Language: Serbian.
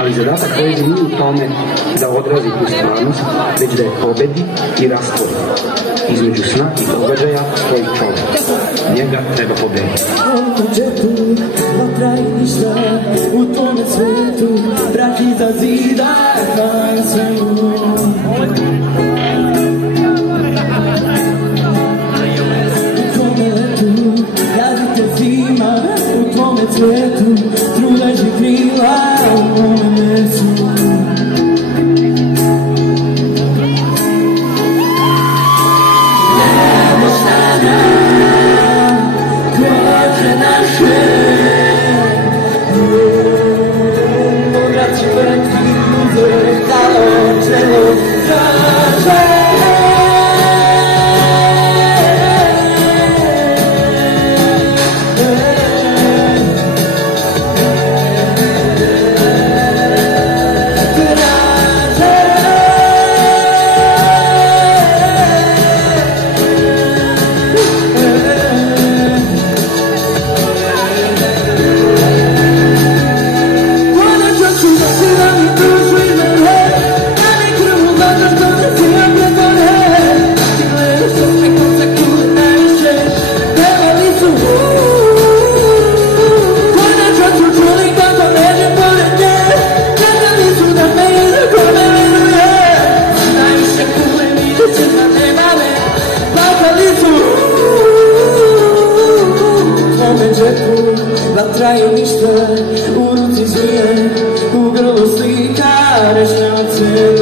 Ali zadatak poezije nije u tome da odrazi tu stvarnost, već da je pobedi i rastvori. Između sna i događaja stoji čovjek. Njega treba pobediti. U džepu, vatra i ništa, u tome cvetu, brak izazida na svemu. U tome letu, radite zima, u tome cvetu, trudaži krila u mome mesu. Vatra i ništa, u ruci zmije, u grlu slika, rešnjace.